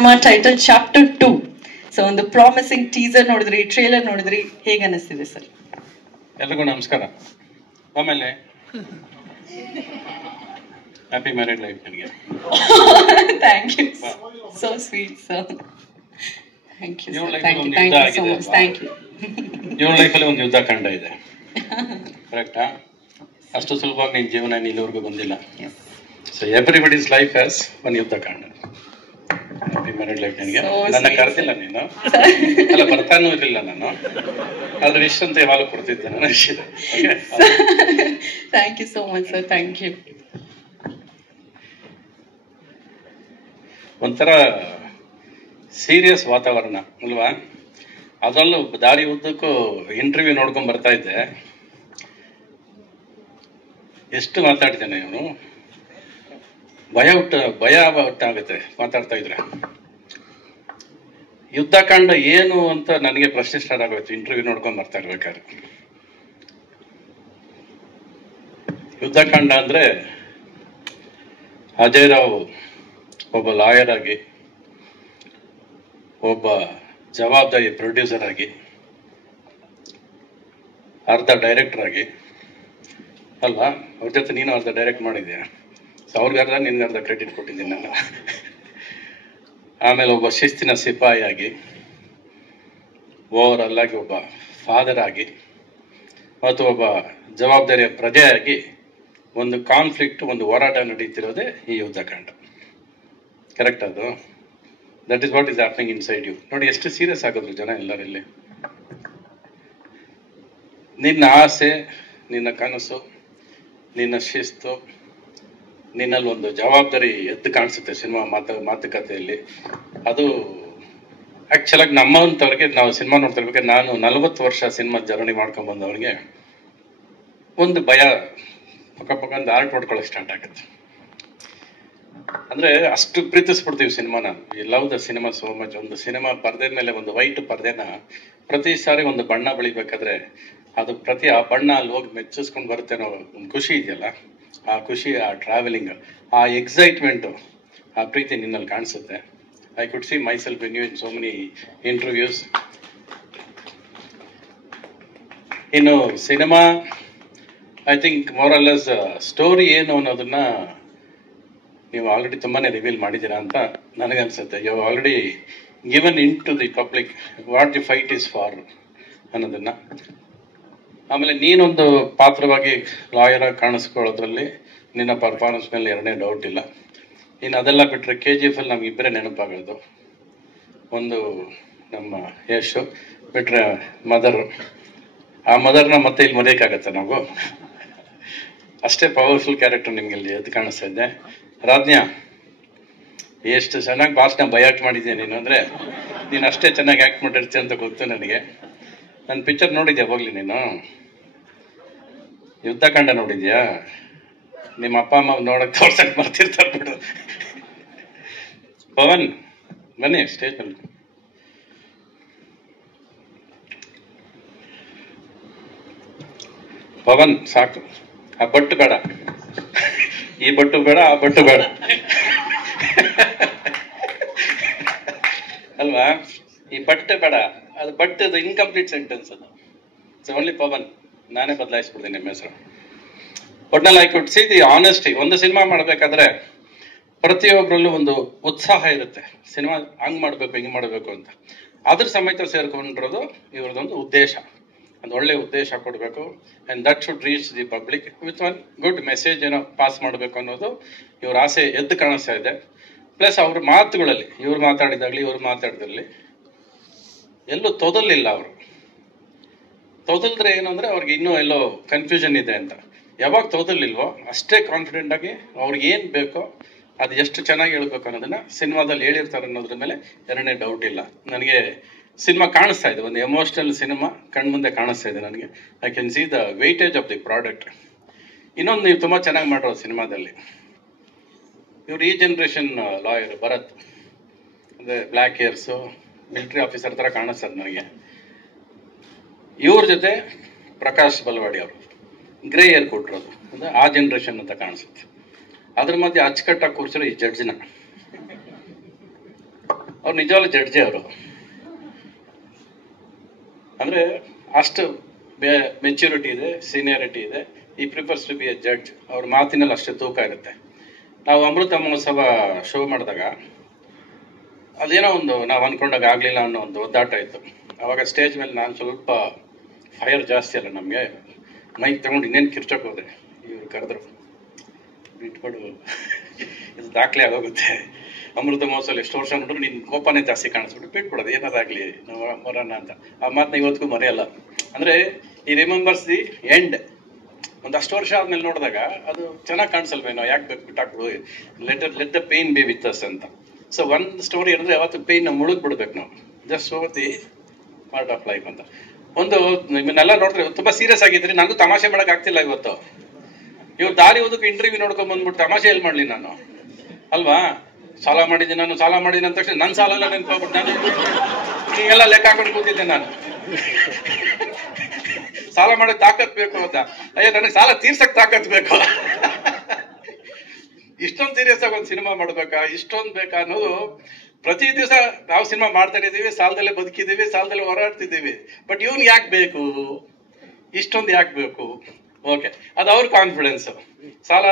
Title chapter 2. So ಒಂದು promising teaser ನೋಡಿದ್ರಿ, trailer ನೋಡಿದ್ರಿ, ಹೇಗೆ ಅನಿಸ್ತಿದೆ ಸರ್? ಎಲ್ರಿಗೂ ನಮಸ್ಕಾರ. ಆಮೇಲೆ ಹ್ಯಾಪಿ ಮ್ಯಾರೇಡ್ ಲೈಫ್ ನನಗೆ. Thank you, so sweet sir. Thank you ಇವಳ ಥ್ಯಾಂಕ್ ಯು ಲೈಫಲ್ಲಿ thank you so much. Thank you. ಇವಳ ಲೈಫಲ್ಲಿ ಒಂದು ಯುದ್ಧ ಕಂಡ ಇದೆ, ಕರೆಕ್ಟಾ? ಅಷ್ಟು ಸುಲಭವಾಗಿ ನಿನ್ನ ಜೀವನ ಇಲ್ಲಿವರೆಗೂ ಬಂದಿಲ್ಲ. So everybody's life has one ಯುದ್ಧ ಕಾಂಡ. ಹ್ಯಾಪಿ ಮ್ಯಾರೇಡ್ ಲೈಫ್ ನನಗೆ. ನನ್ನ ಕರೆದಿಲ್ಲ ನೀನು, ಅಲ್ಲ ಬರ್ತಾನೂ ಇರಲಿಲ್ಲ ನಾನು, ಆದ್ರೆ ಇಷ್ಟಂತ ಯಾವಾಗ ಕೊಡ್ತಿದ್ದೆ ನಾನು. Thank you so much sir, thank you. ಒಂಥರ ಸೀರಿಯಸ್ ವಾತಾವರಣ ಅಲ್ವಾ? ಅದರಲ್ಲೂ ದಾರಿ ಉದ್ದಕ್ಕೂ ಇಂಟರ್ವ್ಯೂ ನೋಡ್ಕೊಂಡ್ ಬರ್ತಾ ಇದ್ದೆ. ಎಷ್ಟು ಮಾತಾಡ್ತೇನೆ ಇವನು, ಭಯ ಹುಟ್ಟಾಗುತ್ತೆ ಮಾತಾಡ್ತಾ ಇದ್ರೆ. ಯುದ್ಧಕಾಂಡ ಏನು ಅಂತ ನನಗೆ ಪ್ರಶ್ನೆ ಸ್ಟಾರ್ಟ್ ಆಗೋಯ್ತು ಇಂಟರ್ವ್ಯೂ ನೋಡ್ಕೊಂಡ್ ಬರ್ತಾ ಇರ್ಬೇಕಾದ್ರೆ. ಯುದ್ಧಕಾಂಡ ಅಂದ್ರೆ ಅಜಯ್ ರಾವ್ ಒಬ್ಬ ಲಾಯರ್ ಆಗಿ, ಒಬ್ಬ ಜವಾಬ್ದಾರಿ ಪ್ರೊಡ್ಯೂಸರ್ ಆಗಿ, ಅರ್ಧ ಡೈರೆಕ್ಟರ್ ಆಗಿ ಅಲ್ವಾ? ಅವ್ರ ಜೊತೆ ನೀನು ಅರ್ಧ ಡೈರೆಕ್ಟ್ ಮಾಡಿದ್ಯಾ, ಸೊ ಅವ್ರಿಗಾರ್ಧ ನಿನ್ಗರ್ಧ ಕ್ರೆಡಿಟ್ ಕೊಟ್ಟಿದ್ದೀನಿ ನಾನು. ಆಮೇಲೆ ಒಬ್ಬ ಶಿಸ್ತಿನ ಸಿಪಾಯಿ ಆಗಿ, ಓವರ್ ಆಲ್ ಆಗಿ ಒಬ್ಬ ಫಾದರ್ ಆಗಿ, ಮತ್ತು ಒಬ್ಬ ಜವಾಬ್ದಾರಿಯ ಪ್ರಜೆಯಾಗಿ ಒಂದು ಕಾನ್ಫ್ಲಿಕ್ಟ್, ಒಂದು ಹೋರಾಟ ನಡೀತಿರೋದೇ ಈ ಯುದ್ಧಕಾಂಡ. ಕರೆಕ್ಟ್? ಅದು that is what is happening inside you. ನೋಡಿ ಎಷ್ಟು ಸೀರಿಯಸ್ ಆಗೋದ್ರು ಜನ ಎಲ್ಲರಲ್ಲಿ. ನಿನ್ನ ಆಸೆ, ನಿನ್ನ ಕನಸು, ನಿನ್ನ ಶಿಸ್ತು, ನಿನ್ನಲ್ಲಿ ಒಂದು ಜವಾಬ್ದಾರಿ ಎದ್ದು ಕಾಣಿಸುತ್ತೆ ಸಿನಿಮಾ ಮಾತುಕತೆಯಲ್ಲಿ. ಅದು ಆಕ್ಚುಲಾಗಿ ನಮ್ಮಂಥವ್ರಿಗೆ, ನಾವು ಸಿನಿಮಾ ನೋಡ್ತಾ ಇರ್ಬೇಕಾದ್ರೆ, ನಾನು 40 ವರ್ಷ ಸಿನಿಮಾ ಜರ್ನಿ ಮಾಡ್ಕೊಂಡ್ ಬಂದವನಿಗೆ ಒಂದು ಭಯ ಪಕ್ಕ ಒಂದು ಆರ್ಟ್ ಹೊಡ್ಕೊಳ್ಳೋಕೆ ಸ್ಟಾರ್ಟ್ ಆಗುತ್ತೆ. ಅಂದ್ರೆ ಅಷ್ಟು ಪ್ರೀತಿಸ್ಬಿಡ್ತೀವಿ ಸಿನಿಮಾನ. Love the cinema so much. ಒಂದು ಸಿನಿಮಾ ಪರ್ದೆ ಮೇಲೆ ಒಂದು ವೈಟ್ ಪರ್ದೆನ ಪ್ರತಿ ಸಾರಿ ಒಂದು ಬಣ್ಣ ಬೆಳಿಬೇಕಾದ್ರೆ ಅದು ಆ ಬಣ್ಣ ಅಲ್ಲಿ ಹೋಗಿ ಮೆಚ್ಚಿಸ್ಕೊಂಡು ಬರುತ್ತೆ ಅನ್ನೋ ಒಂದು ಖುಷಿ ಇದೆಯಲ್ಲ, ಆ ಖುಷಿ, ಆ ಟ್ರಾವೆಲಿಂಗ್, ಆ ಎಕ್ಸೈಟ್ಮೆಂಟು, ಆ ಪ್ರೀತಿ ನಿನ್ನಲ್ಲಿ ಕಾಣಿಸುತ್ತೆ. I could see myself in you in so many interviews. ಇನ್ನು cinema I think more or less story ಏನು ಅನ್ನೋದನ್ನ ನೀವು ಆಲ್ರೆಡಿ ತುಂಬಾನೇ ರಿವೀಲ್ ಮಾಡಿದ್ದೀರಾ ಅಂತ ನನಗನ್ಸುತ್ತೆ. You already given in to the public what the fight is for ಅನ್ನೋದನ್ನ. ಆಮೇಲೆ ನೀನೊಂದು ಪಾತ್ರವಾಗಿ ಲಾಯರ್ ಆಗಿ ಕಾಣಿಸ್ಕೊಳ್ಳೋದ್ರಲ್ಲಿ ನಿನ್ನ ಪರ್ಫಾರ್ಮೆನ್ಸ್ ಮೇಲೆ ಎರಡನೇ ಡೌಟ್ ಇಲ್ಲ. ಇನ್ನು ಅದೆಲ್ಲ ಬಿಟ್ಟರೆ KGF ಅಲ್ಲಿ ನಮ್ಗೆ ಇಬ್ಬರೇ ನೆನಪಾಗೋದು. ಒಂದು ನಮ್ಮ ಯಶು, ಬಿಟ್ಟರೆ ಮದರ್. ಆ ಮದರ್ನ ಮತ್ತೆ ಇಲ್ಲಿ ಮರೆಯೋಕ್ಕಾಗತ್ತೆ ನಾವು? ಅಷ್ಟೇ ಪವರ್ಫುಲ್ ಕ್ಯಾರೆಕ್ಟರ್ ನಿಮ್ಗೆ ಇಲ್ಲಿ ಎದ್ದು ಕಾಣಿಸ್ತಾ ಇದ್ದೆ. ರಾಜ್ಞಾ, ಎಷ್ಟು ಚೆನ್ನಾಗಿ ಭಾಷಣ ಬಯಾಟ್ ಮಾಡಿದ್ಯಾ ನೀನು, ಅಂದರೆ ನೀನು ಅಷ್ಟೇ ಚೆನ್ನಾಗಿ ಆ್ಯಕ್ಟ್ ಮಾಡಿರ್ತೀಯ ಅಂತ ಗೊತ್ತು ನನಗೆ. ನನ್ನ ಪಿಕ್ಚರ್ ನೋಡಿದ್ಯಾ ಹೋಗ್ಲಿ ನೀನು? ಯುದ್ಧಕಾಂಡ ನೋಡಿದ್ಯಾ? ನಿಮ್ಮ ಅಪ್ಪ ಅಮ್ಮ ನೋಡಕ್ ತೋರ್ಸಕ್ ಬರ್ತಿರ್ತಾರೆ ಬಿಡು. ಪವನ್ ಬನ್ನಿ ಸ್ಟೇಜ್ ಅಲ್ಲಿ. ಪವನ್ ಸಾಕು, ಆ ಬಟ್ಟು ಬೇಡ, ಈ ಬಟ್ಟು ಬೇಡ, ಆ ಬಟ್ಟು ಬೇಡ ಅಲ್ವಾ? ಈ ಬಟ್ಟೆ ಬೇಡ, ಅದು ಬಟ್ಟೆದು ಇನ್ಕಂಪ್ಲೀಟ್ ಸೆಂಟೆನ್ಸ್ ಅದು. So only Pavan. ನಾನೇ ಬದಲಾಯಿಸ್ಬಿಡ್ತೀನಿ ನಿಮ್ಮ ಹೆಸರು. ಒಟ್ನಲ್ಲಿ I could see the honesty. ಒಂದು ಸಿನಿಮಾ ಮಾಡಬೇಕಾದ್ರೆ ಪ್ರತಿಯೊಬ್ಬರಲ್ಲೂ ಒಂದು ಉತ್ಸಾಹ ಇರುತ್ತೆ, ಸಿನಿಮಾ ಹಂಗ್ ಮಾಡಬೇಕು, ಹಿಂಗೆ ಮಾಡಬೇಕು ಅಂತ. ಅದ್ರ ಸಮೇತ ಸೇರ್ಕೊಂಡಿರೋದು ಇವ್ರದೊಂದು ಉದ್ದೇಶ, ಒಂದು ಒಳ್ಳೆ ಉದ್ದೇಶ ಕೊಡಬೇಕು. And that should reach the public with one good message ಏನೋ ಪಾಸ್ ಮಾಡಬೇಕು ಅನ್ನೋದು ಇವ್ರ ಆಸೆ ಎದ್ದು ಕಾಣಿಸ್ತಾ ಇದೆ. ಪ್ಲಸ್ ಅವ್ರ ಮಾತುಗಳಲ್ಲಿ, ಇವ್ರು ಮಾತಾಡಿದಾಗಲಿ ಇವ್ರು ಮಾತಾಡಿದಾಗಲಿ ಎಲ್ಲೂ ತೊದಲಿಲ್ಲ. ಅವರು ತೊದಲ್ದ್ರೆ ಏನು ಅಂದರೆ ಅವ್ರಿಗೆ ಇನ್ನೂ ಎಲ್ಲೋ ಕನ್ಫ್ಯೂಷನ್ ಇದೆ ಅಂತ. ಯಾವಾಗ ತೊದಲಿಲ್ವೋ ಅಷ್ಟೇ ಕಾನ್ಫಿಡೆಂಟ್ ಆಗಿ ಅವ್ರಿಗೆ ಏನು ಬೇಕೋ ಅದು ಎಷ್ಟು ಚೆನ್ನಾಗಿ ಹೇಳ್ಬೇಕು ಅನ್ನೋದನ್ನ ಸಿನಿಮಾದಲ್ಲಿ ಹೇಳಿರ್ತಾರೆ ಅನ್ನೋದ್ರ ಮೇಲೆ ಎರಡನೇ ಡೌಟ್ ಇಲ್ಲ ನನಗೆ. ಸಿನಿಮಾ ಕಾಣಿಸ್ತಾ ಇದೆ, ಒಂದು ಎಮೋಷನಲ್ ಸಿನಿಮಾ ಕಣ್ಮುಂದೆ ಕಾಣಿಸ್ತಾ ಇದೆ ನನಗೆ. I can see the weightage of the product. ಇನ್ನೊಂದು, ನೀವು ತುಂಬ ಚೆನ್ನಾಗಿ ಮಾಡಿರೋ ಸಿನಿಮಾದಲ್ಲಿ ಇವ್ರು ಈ ಜನ್ರೇಷನ್ ಲಾಯರ್ ಭರತ್, ಅಂದರೆ ಬ್ಲ್ಯಾಕ್ ಹೇರ್ಸು, ಮಿಲಿಟರಿ ಆಫೀಸರ್ ಥರ ಕಾಣಿಸ್ತದೆ ನನಗೆ. ಇವ್ರ ಜೊತೆ ಪ್ರಕಾಶ್ ಬಲ್ವಾಡಿ ಅವರು ಗ್ರೇ ಏರ್ ಕೊಟ್ಟಿರೋದು, ಅಂದರೆ ಆ ಜನ್ರೇಷನ್ ಅಂತ ಕಾಣಿಸುತ್ತೆ. ಅದ್ರ ಮಧ್ಯೆ ಅಚ್ಚುಕಟ್ಟಾಗಿ ಕೂರಿಸಿರೋ ಈ ಜಡ್ಜ್ನ ಅವ್ರು ನಿಜವಾಗ್ಲೂ ಜಡ್ಜೆ ಅವರು. ಅಂದ್ರೆ ಅಷ್ಟು ಮೆಚ್ಯೂರಿಟಿ ಇದೆ, ಸೀನಿಯಾರಿಟಿ ಇದೆ. ಈ prefers to be a judge. ಅವ್ರ ಮಾತಿನಲ್ಲಿ ಅಷ್ಟು ತೂಕ ಇರುತ್ತೆ. ನಾವು ಅಮೃತ ಮಹೋತ್ಸವ ಶೋ ಮಾಡಿದಾಗ ಅದೇನೋ ಒಂದು ನಾವು ಅಂದ್ಕೊಂಡಾಗ ಆಗಲಿಲ್ಲ ಅನ್ನೋ ಒಂದು ಒದ್ದಾಟ ಇತ್ತು. ಆವಾಗ ಸ್ಟೇಜ್ ಮೇಲೆ ನಾನು ಸ್ವಲ್ಪ ಫೈರ್ ಜಾಸ್ತಿ ಅಲ್ಲ ನಮಗೆ, ಮೈಕ್ ತಗೊಂಡು ಇನ್ನೇನು ಕಿರ್ಚೋಕೆ ಹೋದೆ. ಇವ್ರು ಕರೆದ್ರು, ಬಿಟ್ಕೊಡು, ಇದು ದಾಖಲೆ ಆಗೋಗುತ್ತೆ. ಅಮೃತ ಮಹೋತ್ಸವ ಎಷ್ಟು ವರ್ಷ ನೋಡ್ರು ನಿನ್ನ ಕೋಪನೇ ಜಾಸ್ತಿ ಕಾಣಿಸ್ಬಿಟ್ಟು ಬಿಟ್ಬಿಡೋದು, ಏನಾರಾಗಲಿ ನಾವು ಮರೋಣ ಅಂತ. ಆ ಮಾತನ್ನ ಇವತ್ತಿಗೂ ಮರೆಯಲ್ಲ. ಅಂದರೆ ಈ ರಿಮೆಂಬರ್ಸ್ ದಿ ಎಂಡ್. ಒಂದಷ್ಟು ವರ್ಷ ಆದ್ಮೇಲೆ ನೋಡಿದಾಗ ಅದು ಚೆನ್ನಾಗಿ ಕಾಣಿಸಲ್ವೇನೋ, ಯಾಕೆ ಬೇಕು ಬಿಟ್ಟಾಕ್ಬಿಡು, let the pain be with us ಅಂತ. ಸೊ ಒಂದು ಸ್ಟೋರಿ ಹೇಳಿದ್ರೆ ಯಾವತ್ತು ಪೇಯ್ನ ಮುಳುಗ್ ಬಿಡ್ಬೇಕು ನಾವು, just over the part of life ಅಂತ. ಒಂದು ನಿಮ್ಮನ್ನೆಲ್ಲ ನೋಡಿದ್ರೆ ತುಂಬ ಸೀರಿಯಸ್ ಆಗಿದ್ರಿ, ನನಗೂ ತಮಾಷೆ ಮಾಡೋಕೆ ಆಗ್ತಿಲ್ಲ ಇವತ್ತು. ಇವ್ರು ದಾರಿ ಓದಕ್ಕೆ ಇಂಟರ್ವ್ಯೂ ನೋಡ್ಕೊಂಡ್ ಬಂದ್ಬಿಟ್ಟು ತಮಾಷೆ ಎಲ್ಲಿ ಮಾಡಲಿ ನಾನು, ಅಲ್ವಾ? ಸಾಲ ಮಾಡಿದ್ದೀನಿ ನಾನು, ಸಾಲ ಮಾಡಿದ್ದೀನಿ ಅಂದ ತಕ್ಷಣ ನನ್ನ ಸಾಲ ಎಲ್ಲ ನೆನ್ಪಾಗ್ಬಿಟ್ಟು ನಾನು ನೀವೆಲ್ಲ ಲೆಕ್ಕ ಹಾಕೊಂಡು ಕೂತಿದ್ದೆ ನಾನು. ಸಾಲ ಮಾಡೋಕೆ ತಾಕತ್ ಬೇಕು ಅಂತ. ಅಯ್ಯೋ, ನನಗೆ ಸಾಲ ತೀರ್ಸಕ್ ತಾಕತ್ ಬೇಕು. ಇಷ್ಟೊಂದು ಸೀರಿಯಸ್ ಆಗಿ ಒಂದು ಸಿನಿಮಾ ಮಾಡ್ಬೇಕಾ, ಇಷ್ಟೊಂದು ಬೇಕಾ ಅನ್ನೋದು. ಪ್ರತಿ ದಿವಸ ನಾವು ಸಿನಿಮಾ ಮಾಡ್ತಾ ಇದ್ದೀವಿ, ಸಾಲದಲ್ಲೇ ಬದುಕಿದ್ದೀವಿ, ಸಾಲದಲ್ಲೇ ಹೋರಾಡ್ತಿದ್ದೀವಿ. ಬಟ್ ಇವ್ನು ಯಾಕೆ ಬೇಕು, ಇಷ್ಟೊಂದು ಯಾಕೆ ಬೇಕು? ಓಕೆ, ಅದು ಅವ್ರ ಕಾನ್ಫಿಡೆನ್ಸ್. ಸಾಲ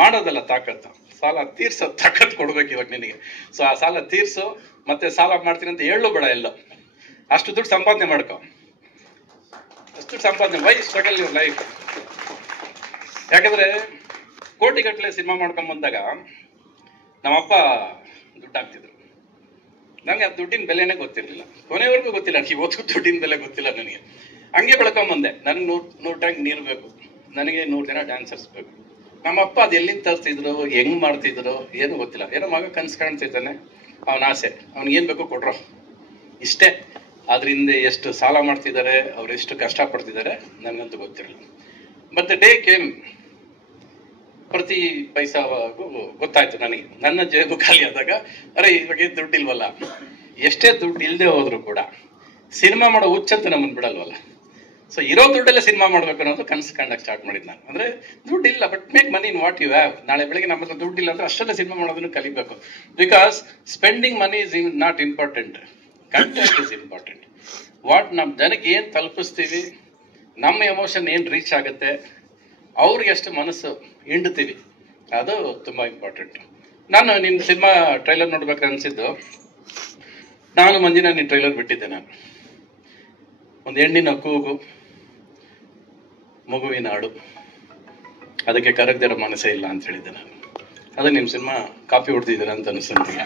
ಮಾಡೋದಲ್ಲ ತಾಕತ್ತು, ಸಾಲ ತೀರ್ಸೋ ತಾಕತ್ತು ಕೊಡ್ಬೇಕು ಇವಾಗ ನಿನಗೆ. ಸೊ ಆ ಸಾಲ ತೀರ್ಸು, ಮತ್ತೆ ಸಾಲ ಮಾಡ್ತೀನಿ ಅಂತ ಹೇಳು ಬೇಡ. ಎಲ್ಲ ಅಷ್ಟು ದುಡ್ಡು ಸಂಪಾದನೆ ಮಾಡ್ಕೊ, ಅಷ್ಟು ಸಂಪಾದನೆ. Why struggle your life? ಯಾಕಂದ್ರೆ ಕೋಟಿಗಟ್ಟಲೆ ಸಿನಿಮಾ ಮಾಡ್ಕೊಂಡ್ ಬಂದಾಗ ನಮ್ಮಪ್ಪ ದುಡ್ಡು ಹಾಕ್ತಿದ್ರು. ನಂಗೆ ಆ ದುಡ್ಡಿನ ಬೆಲೆನೇ ಗೊತ್ತಿರಲಿಲ್ಲ, ಕೊನೆವರೆಗೂ ಗೊತ್ತಿಲ್ಲ. ಇವತ್ತು ದುಡ್ಡಿನ ಬೆಲೆ ಗೊತ್ತಿಲ್ಲ ನನಗೆ. ಹಂಗೆ ಬೆಳ್ಕೊಂಬಂದೆ. ನನಗೆ 100 ಟ್ಯಾಂಕ್ ನೀರು ಬೇಕು, ನನಗೆ 100 ಜನ ಡ್ಯಾನ್ಸರ್ಸ್ ಬೇಕು. ನಮ್ಮಪ್ಪ ಅದು ಎಲ್ಲಿಂದ ತರ್ತಿದ್ರು, ಹೆಂಗ್ ಮಾಡ್ತಿದ್ರು ಏನು ಗೊತ್ತಿಲ್ಲ. ಏನೋ ಮಗ ಕನ್ಸು ಕಾಣ್ತಿದ್ದಾನೆ, ಅವನ ಆಸೆ, ಅವ್ನಿಗೆ ಏನು ಬೇಕೋ ಕೊಟ್ರು, ಇಷ್ಟೇ. ಅದರಿಂದ ಎಷ್ಟು ಸಾಲ ಮಾಡ್ತಿದ್ದಾರೆ, ಅವ್ರು ಎಷ್ಟು ಕಷ್ಟಪಡ್ತಿದ್ದಾರೆ ನನಗಂತೂ ಗೊತ್ತಿರಲಿಲ್ಲ. ಬಟ್ ದ ಡೇ ಕೇಮ್, ಪ್ರತಿ ಪೈಸಾಗೂ ಗೊತ್ತಾಯ್ತು ನನಗೆ. ನನ್ನ ಜೇಬು ಖಾಲಿ ಆದಾಗ, ಅರೆ ಇವಾಗ ದುಡ್ಡಿಲ್ವಲ್ಲ. ಎಷ್ಟೇ ದುಡ್ಡು ಇಲ್ಲದೆ ಹೋದ್ರು ಕೂಡ ಸಿನಿಮಾ ಮಾಡೋ ಹುಚ್ಚಂತ ನಮ್ಮನ್ನು ಬಿಡಲ್ವಲ್ಲ. ಸೊ ಇರೋ ದುಡ್ಡಲ್ಲೇ ಸಿನಿಮಾ ಮಾಡ್ಬೇಕು ಅನ್ನೋದು ಕನಸು ಕಂಡಕ್ಕೆ ಸ್ಟಾರ್ಟ್ ಮಾಡಿದ್ದು ನಾನು. ಅಂದ್ರೆ ದುಡ್ಡು ಇಲ್ಲ, but make money in what you have. ನಾಳೆ ಬೆಳಗ್ಗೆ ನಮ್ಮ ಹತ್ರ ದುಡ್ಡಿಲ್ಲ ಅಂದ್ರೆ ಅಷ್ಟಲ್ಲೇ ಸಿನಿಮಾ ಮಾಡೋದನ್ನು ಕಲಿಬೇಕು. Because spending money is not important, content is important. What ನಮ್ಮ ಜನಕ್ಕೆ ಏನು ತಲುಪಿಸ್ತೀವಿ, ನಮ್ಮ ಎಮೋಷನ್ ಏನು ರೀಚ್ ಆಗುತ್ತೆ, ಅವ್ರಿಗೆ ಎಷ್ಟು ಮನಸ್ಸು ಹಿಂಡ್ತೀವಿ, ಅದು ತುಂಬ ಇಂಪಾರ್ಟೆಂಟ್. ನಾನು ನಿನ್ನ ಸಿನಿಮಾ ಟ್ರೈಲರ್ ನೋಡ್ಬೇಕು ಅನಿಸಿದ್ದು, ನಾನು ಮಂದಿನ ನಿನ್ನ ಟ್ರೈಲರ್ ಬಿಟ್ಟಿದ್ದೆ. ನಾನು ಒಂದು ಹೆಣ್ಣಿನ ಕೂಗು, ಮಗುವಿನ ಹಾಡು, ಅದಕ್ಕೆ ಕರಗದಿರೋ ಮನಸ್ಸೇ ಇಲ್ಲ ಅಂತ ಹೇಳಿದ್ದೆ ನಾನು. ಅದು ನಿಮ್ಮ ಸಿನಿಮಾ ಕಾಪಿ ಹೊಡ್ತಿದ್ದೀರ ಅಂತ ಅನಿಸ್ತು ನನಗೆ.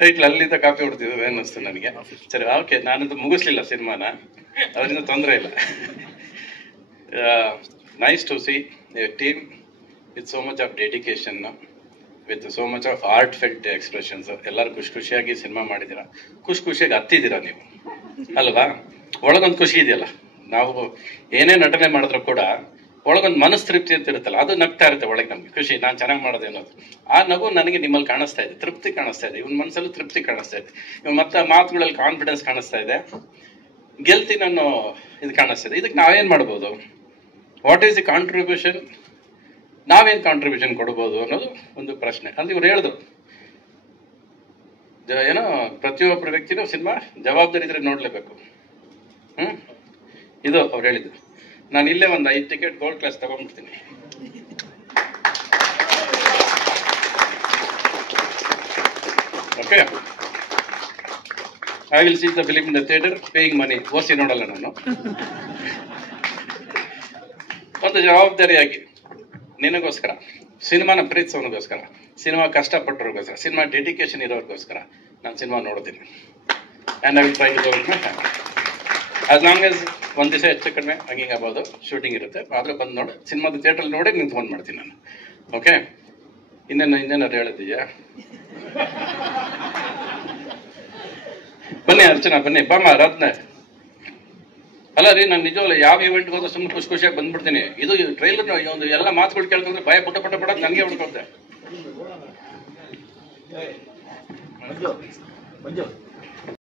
ಟೈಟ್ಲ್ ಅಲ್ಲಿಂದ ಕಾಪಿ ಹೊಡ್ತಿದ್ರು ಅನ್ನಿಸ್ತು ನನಗೆ. ಸರಿ, ಓಕೆ, ನಾನಂತೂ ಮುಗಿಸ್ಲಿಲ್ಲ ಸಿನಿಮಾನ, ಅದರಿಂದ ತೊಂದರೆ ಇಲ್ಲ. Nice to see a team with so much of dedication, with so much of art felt expressions. ಎಲ್ಲರೂ ಖುಷಿ ಖುಷಿಯಾಗಿ ಸಿನಿಮಾ ಮಾಡಿದ್ದೀರಾ, ಖುಷಿಯಾಗಿ ಹತ್ತಿದ್ದೀರಾ ನೀವು, ಅಲ್ವಾ? ಒಳಗೊಂದು ಖುಷಿ ಇದೆಯಲ್ಲ. ನಾವು ಏನೇ ನಟನೆ ಮಾಡಿದ್ರು ಕೂಡ ಒಳಗೊಂದು ಮನಸ್ಸು ತೃಪ್ತಿ ಅಂತ ಇರುತ್ತಲ್ಲ, ಅದು ನಗ್ತಾ ಇರುತ್ತೆ ಒಳಗೆ ನಮ್ಗೆ ಖುಷಿ, ನಾನು ಚೆನ್ನಾಗಿ ಮಾಡೋದು ಅನ್ನೋದು. ಆ ನಗು ನನಗೆ ನಿಮ್ಮಲ್ಲಿ ಕಾಣಿಸ್ತಾ ಇದೆ, ತೃಪ್ತಿ ಕಾಣಿಸ್ತಾ ಇದೆ, ಇವನ್ ಮನಸ್ಸಲ್ಲೂ ತೃಪ್ತಿ ಕಾಣಿಸ್ತಾ ಇದೆ, ಇವನ್ ಮತ್ತೆ ಮಾತುಗಳಲ್ಲಿ ಕಾನ್ಫಿಡೆನ್ಸ್ ಕಾಣಿಸ್ತಾ ಇದೆ, ಗೆಲ್ತೀನಿ ಅನ್ನೋ ಇದು ಕಾಣಿಸ್ತಾ ಇದೆ. ಇದಕ್ಕೆ ನಾವೇನ್ ಮಾಡ್ಬೋದು, ವಾಟ್ ಈಸ್ ದಿ ಕಾಂಟ್ರಿಬ್ಯೂಷನ್, ನಾವೇನ್ ಕಾಂಟ್ರಿಬ್ಯೂಷನ್ ಕೊಡ್ಬೋದು ಅನ್ನೋದು ಒಂದು ಪ್ರಶ್ನೆ. ಅಂದ್ರೆ ಇವ್ರು ಹೇಳಿದ್ರು ಏನೋ ಪ್ರತಿಯೊಬ್ಬರು ವ್ಯಕ್ತಿನೂ ಸಿನಿಮಾ ಜವಾಬ್ದಾರಿ ಇದ್ರೆ ನೋಡ್ಲೇಬೇಕು. ಇದು ಅವ್ರು ಹೇಳಿದ್ರು. ನಾನು ಇಲ್ಲೇ ಒಂದು 5 ಟಿಕೆಟ್ ಗೋಲ್ಡ್ ಕ್ಲಾಸ್ ತಗೊಂಡ್ಬಿಡ್ತೀನಿ. Okay, I will see the film in the theatre paying money. ಓಸಿ ನೋಡಲ್ಲ ನಾನು. ಒಂದು ಜವಾಬ್ದಾರಿಯಾಗಿ ನಿನಗೋಸ್ಕರ, ಸಿನಿಮಾನ ಪ್ರೀತಿಸೋನಿಗೋಸ್ಕರ, ಸಿನಿಮಾ ಕಷ್ಟಪಟ್ಟವ್ರಿಗೋಸ್ಕರ, ಸಿನಿಮಾ ಡೆಡಿಕೇಶನ್ ಇರೋರಿಗೋಸ್ಕರ ನಾನು ಸಿನಿಮಾ ನೋಡ್ತೀನಿ. And I will try to go with my family. As long as ಒಂದು ದಿವಸ ಹೆಚ್ಚು ಕಡಿಮೆ ಹಂಗಿಂಗ್ ಆಗ್ಬೋದು, ಶೂಟಿಂಗ್ ಇರುತ್ತೆ, ಆದ್ರೆ ಬಂದು ನೋಡಿ ಸಿನಿಮಾದ ಥಿಯೇಟ್ರಲ್ಲಿ ನೋಡಿ ನಿಮ್ಗೆ ಫೋನ್ ಮಾಡ್ತೀನಿ ನಾನು. ಓಕೆ, ಇನ್ನೇನಾದ್ರು ಹೇಳಿದ್ದೀಯಾ? ಬನ್ನಿ ಅರ್ಚನಾ, ಬನ್ನಿ, ಬಾಮ ರತ್ನ. ಅಲ್ಲ ರೀ, ನಾನು ನಿಜವಲ್ಲ ಯಾವ ಇವೆಂಟ್ಗೆ ಹೋದ್ರೆ ಸುಮ್ಮನೆ ಖುಷಿಯಾಗಿ ಬಂದ್ಬಿಡ್ತೀನಿ. ಇದು ಟ್ರೈಲರ್ ಒಂದು ಎಲ್ಲ ಮಾತುಗಳು ಕೇಳ್ಕೊಂಡ್ರೆ ಭಯ ಪಟ ನನಗೆ ಹೊಡ್ಕೊಳ್ತೆ.